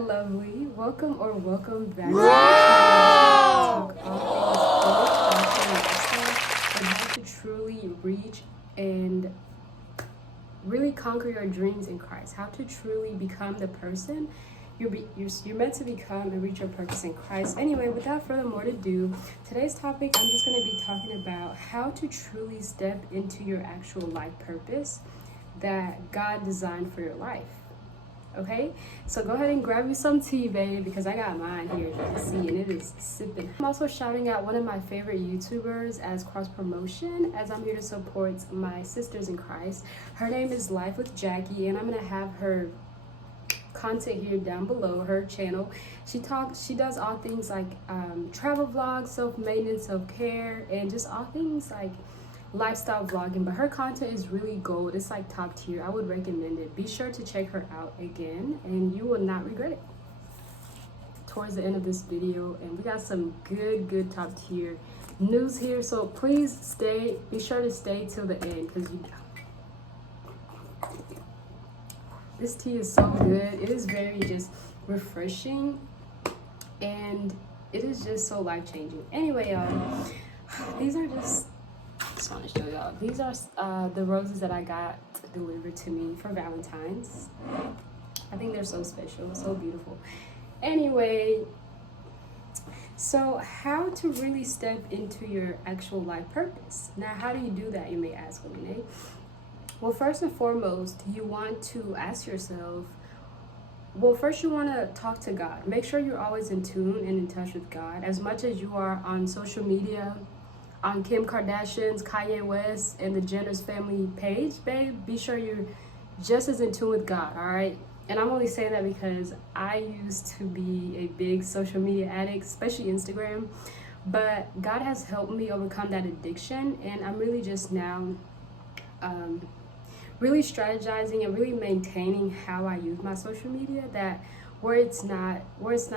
Lovely, welcome back to the channel. Talk all things growth, and how to truly reach and really conquer your dreams in Christ. How to truly become the person you're meant to become and reach your purpose in Christ. Anyway, without further more ado, today's topic, I'm just going to be talking about how to truly step into your actual life purpose that God designed for your life. Okay, so go ahead and grab you some tea, baby, because I got mine here, as you can see, and it is sipping. I'm also shouting out one of my favorite YouTubers as cross promotion, as I'm here to support my sisters in Christ. Her name is Life with Jackie, and I'm gonna have her content here down below, her channel. She does all things like travel vlogs, self-maintenance, self-care, and just all things like lifestyle vlogging, but her content is really gold. It's like top tier. I would recommend it. Be sure to check her out again and you will not regret it. Towards the end of this video, and we got some good top tier news here, so please be sure to stay till the end, because this tea is so good. It is very just refreshing and it is just so life-changing. Anyway, these are just want to show y'all. These are the roses that I got delivered to me for Valentine's. I think they're so special, so beautiful. Anyway, so how to really step into your actual life purpose. Now, how do you do that, you may ask me? Well, first and foremost, you want to ask yourself, well, first you want to talk to God. Make sure you're always in tune and in touch with God. As much as you are on social media, on Kim Kardashian's, Kanye West, and the Jenner's family page, babe, be sure you're just as in tune with God, all right? And I'm only saying that because I used to be a big social media addict, especially Instagram, but God has helped me overcome that addiction, and I'm really just now really strategizing and really maintaining how I use my social media, that where it's not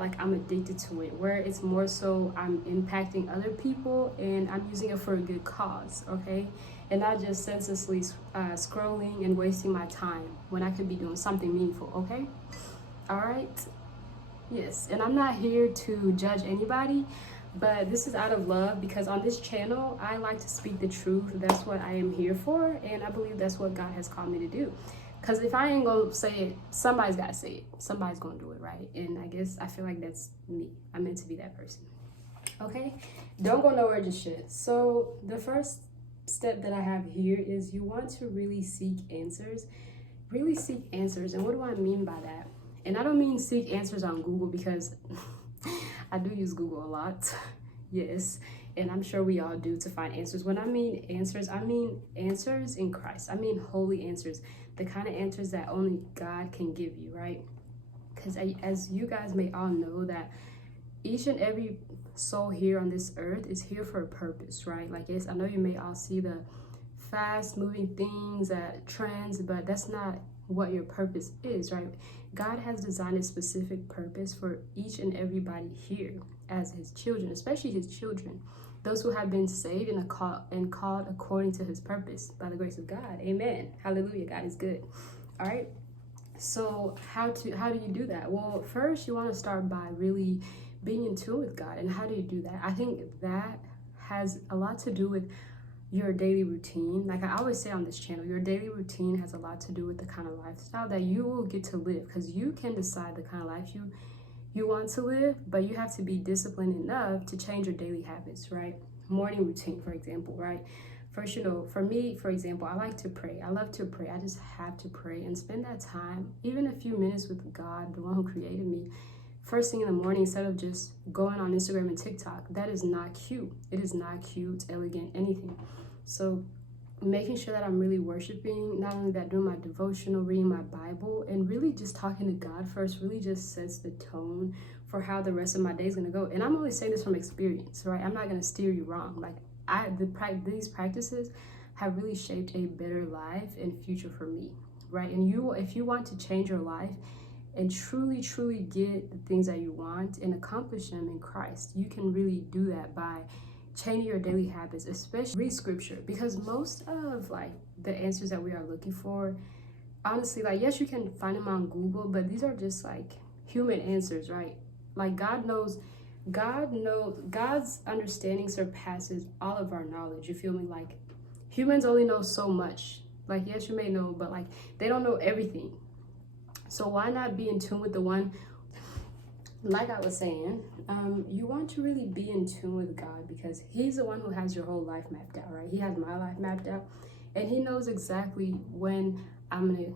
like I'm addicted to it, where it's more so I'm impacting other people and I'm using it for a good cause, okay? And not just senselessly scrolling and wasting my time when I could be doing something meaningful, okay? All right? Yes, and I'm not here to judge anybody, but this is out of love, because on this channel, I like to speak the truth. That's what I am here for, and I believe that's what God has called me to do. Because if I ain't gonna say it, somebody's gotta say it. Somebody's gonna do it, right? And I feel like that's me. I'm meant to be that person. Okay? Don't go nowhere just yet. So the first step that I have here is you want to really seek answers. Really seek answers. And what do I mean by that? And I don't mean seek answers on Google, because I do use Google a lot. Yes. And I'm sure we all do, to find answers. When I mean answers in Christ. I mean holy answers. The kind of answers that only God can give you, right? Because as you guys may all know, that each and every soul here on this earth is here for a purpose, right? Like, yes, I know you may all see the fast moving things, trends, but that's not what your purpose is, right? God has designed a specific purpose for each and everybody here as his children, especially his children, those who have been saved and called according to his purpose by the grace of God. Amen. Hallelujah. God is good. All right. So how do you do that? Well, first you want to start by really being in tune with God. And how do you do that? I think that has a lot to do with your daily routine. Like I always say on this channel, your daily routine has a lot to do with the kind of lifestyle that you will get to live, because you can decide the kind of life you want to live, but you have to be disciplined enough to change your daily habits, right? Morning routine, for example, right? First, for me, for example, I like to pray. I love to pray. I just have to pray and spend that time, even a few minutes, with God, the one who created me, first thing in the morning, instead of just going on Instagram and TikTok. That is not cute. It is not cute, elegant, anything. So making sure that I'm really worshiping, not only that, doing my devotional, reading my Bible, and really just talking to God first really just sets the tone for how the rest of my day is going to go. And I'm only saying this from experience, right? I'm not going to steer you wrong. Like these practices have really shaped a better life and future for me, right? And if you want to change your life and truly get the things that you want and accomplish them in Christ, you can really do that by changing your daily habits, especially read scripture, because most of like the answers that we are looking for, honestly, like, yes, you can find them on Google, but these are just like human answers, right? Like God's understanding surpasses all of our knowledge. You feel me? Like humans only know so much. Like, yes, you may know, but like they don't know everything. So why not be in tune with the one? Like I was saying, you want to really be in tune with God because he's the one who has your whole life mapped out, right? He has my life mapped out, and he knows exactly when I'm gonna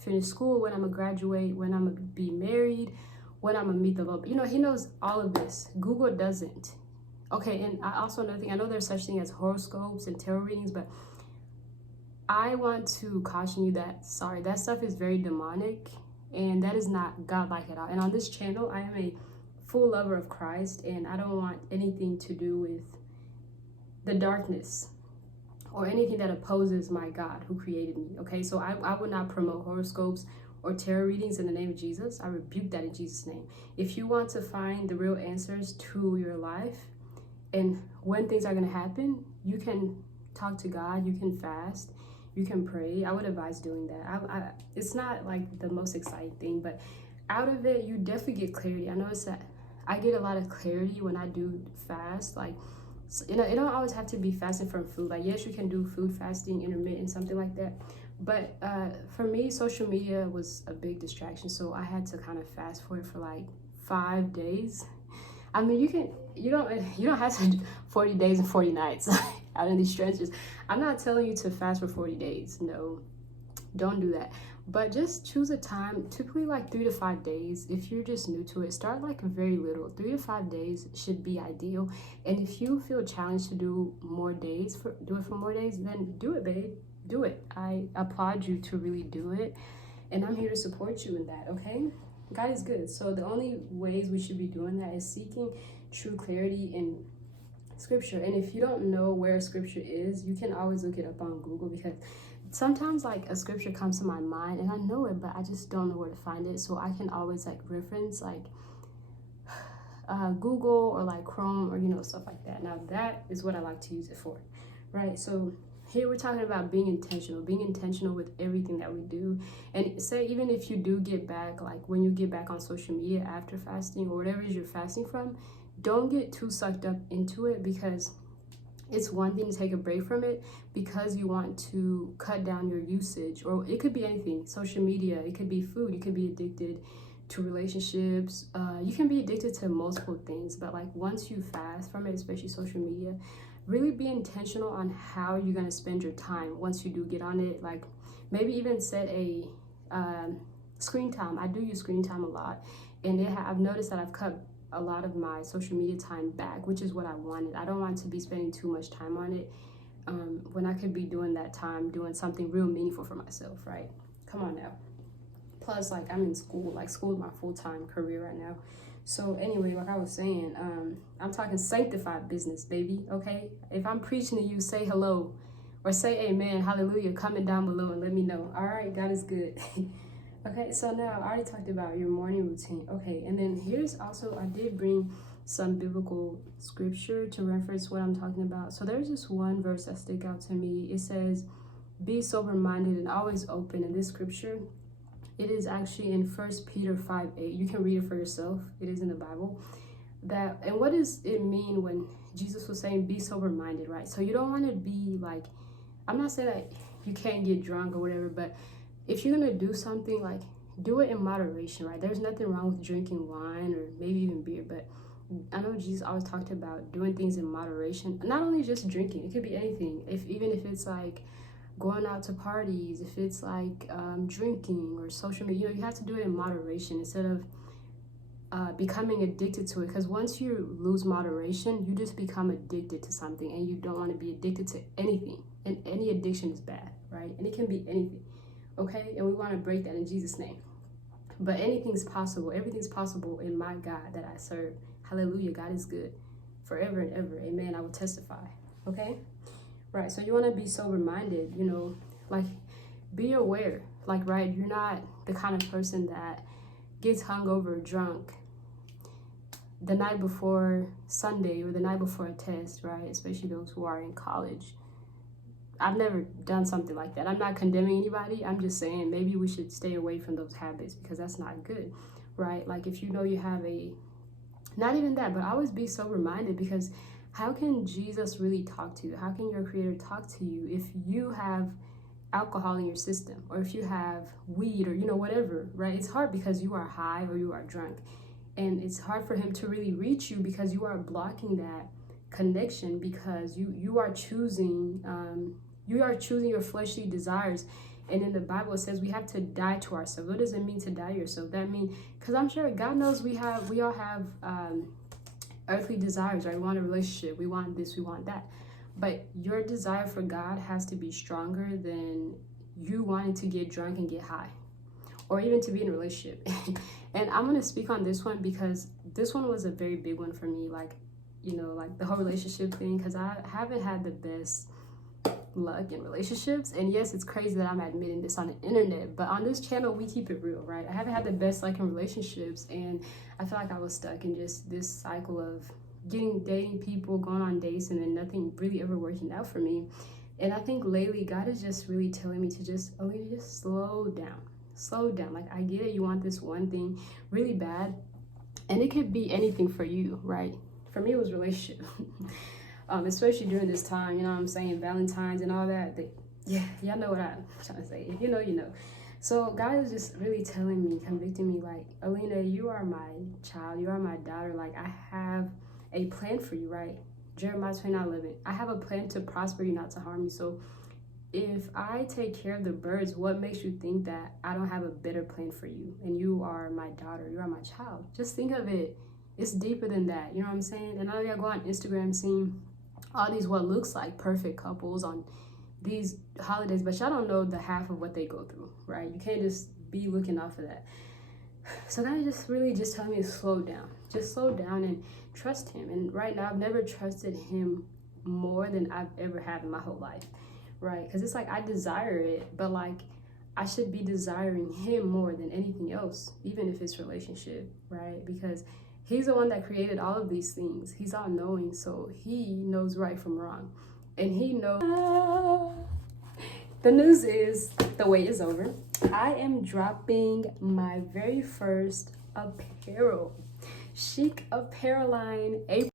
finish school, when I'm gonna graduate, when I'm gonna be married, when I'm gonna meet the Lord. You know, he knows all of this. Google doesn't. Okay, and I also, another thing, I know there's such thing as horoscopes and tarot readings, but I want to caution you that, sorry, that stuff is very demonic, and that is not godlike at all. And on this channel, I am a full lover of Christ, and I don't want anything to do with the darkness or anything that opposes my God who created me. Okay, so I would not promote horoscopes or tarot readings in the name of Jesus. I rebuke that in Jesus' name. If you want to find the real answers to your life and when things are going to happen, you can talk to God, you can fast, you can pray. I would advise doing that. It's not like the most exciting thing, but out of it, you definitely get clarity. I notice that I get a lot of clarity when I do fast. Like, you know, it don't always have to be fasting from food. Like, yes, you can do food fasting, intermittent, something like that. But for me, social media was a big distraction. So I had to kind of fast for it for like 5 days. I mean, you don't have to do 40 days and 40 nights out in these stretches. I'm not telling you to fast for 40 days. No, don't do that. But just choose a time, typically like 3 to 5 days. If you're just new to it, start like very little. 3 to 5 days should be ideal. And if you feel challenged to do more days, do it for more days, then do it, babe. Do it. I applaud you to really do it. And I'm here to support you in that, okay? God is good. So the only ways we should be doing that is seeking true clarity in scripture. And if you don't know where scripture is, you can always look it up on Google, because sometimes like a scripture comes to my mind and I know it, but I just don't know where to find it. So I can always like reference like Google or like Chrome or, you know, stuff like that. Now that is what I like to use it for, right? So here we're talking about being intentional with everything that we do. And say, even if you do get back, like when you get back on social media after fasting or whatever it is you're fasting from, don't get too sucked up into it, because it's one thing to take a break from it because you want to cut down your usage, or it could be anything, social media, it could be food, you could be addicted to relationships, you can be addicted to multiple things. But like once you fast from it, especially social media, really be intentional on how you're going to spend your time once you do get on it. Like maybe even set a screen time. I do use screen time a lot, and I've noticed that I've cut a lot of my social media time back, which is what I wanted. I don't want to be spending too much time on it when I could be doing that time doing something real meaningful for myself, right? Come on now. Plus, like, I'm in school. Like, school is my full-time career right now. So anyway, like I was saying, I'm talking sanctified business, baby, okay? If I'm preaching to you, say hello or say amen, hallelujah, comment down below and let me know. All right, God is good. Okay, so now I already talked about your morning routine. Okay, and then here's also, I did bring some biblical scripture to reference what I'm talking about. So there's this one verse that stick out to me. It says, be sober-minded and always open. In this scripture, it is actually in 1 Peter 5:8. You can read it for yourself. It is in the Bible. And what does it mean when Jesus was saying be sober-minded, right? So you don't want to be like, I'm not saying that you can't get drunk or whatever, but if you're going to do something, like, do it in moderation, right? There's nothing wrong with drinking wine or maybe even beer, but I know Jesus always talked about doing things in moderation. Not only just drinking, it could be anything. Even if it's like going out to parties, if it's like drinking or social media, you have to do it in moderation instead of becoming addicted to it. Because once you lose moderation, you just become addicted to something, and you don't want to be addicted to anything. And any addiction is bad, right? And it can be anything, okay? And we want to break that in Jesus' name. But anything's possible. Everything's possible in my God that I serve. Hallelujah. God is good forever and ever. Amen. I will testify, okay? Right, so you want to be sober-minded, you know, like, be aware, like, right, you're not the kind of person that gets hungover, drunk the night before Sunday or the night before a test, right, especially those who are in college. I've never done something like that. I'm not condemning anybody. I'm just saying maybe we should stay away from those habits because that's not good, right? Like if you know you have a, not even that, but always be so reminded, because how can Jesus really talk to you? How can your creator talk to you if you have alcohol in your system, or if you have weed, or whatever, right? It's hard because you are high or you are drunk, and it's hard for him to really reach you because you are blocking that connection, because you are choosing your fleshly desires. And in the Bible it says we have to die to ourselves. What does it mean to die to yourself? That means, because I'm sure God knows we all have earthly desires, right? We want a relationship, we want this, we want that, but your desire for God has to be stronger than you wanting to get drunk and get high, or even to be in a relationship. And I'm going to speak on this one because this one was a very big one for me, like like the whole relationship thing, because I haven't had the best luck in relationships. And yes, it's crazy that I'm admitting this on the internet, but on this channel we keep it real, right? I haven't had the best luck in relationships, and I feel like I was stuck in just this cycle of dating people, going on dates, and then nothing really ever working out for me. And I think lately God is just really telling me to just, Alina, just slow down. Like, I get it, you want this one thing really bad, and it could be anything for you, right? For me it was relationship. Especially during this time, what I'm saying, Valentine's and all that. Y'all know what I'm trying to say. If you know, you know. So God is just really telling me, convicting me, like, Alina, you are my child, you are my daughter. Like, I have a plan for you, right? Jeremiah 29:11. I have a plan to prosper you, not to harm you. So if I take care of the birds, what makes you think that I don't have a better plan for you? And you are my daughter, you are my child. Just think of it. It's deeper than that. You know what I'm saying? And I know y'all go on Instagram seeing all these what looks like perfect couples on these holidays, but y'all don't know the half of what they go through, right? You can't just be looking off of that. So God just really just telling me to slow down. Just slow down and trust him. And right now I've never trusted him more than I've ever had in my whole life, right? Because it's like I desire it, but like I should be desiring him more than anything else, even if it's relationship, right? Because he's the one that created all of these things. He's all knowing, so he knows right from wrong. And he knows. The news is the wait is over. I am dropping my very first apparel, chic apparel line, April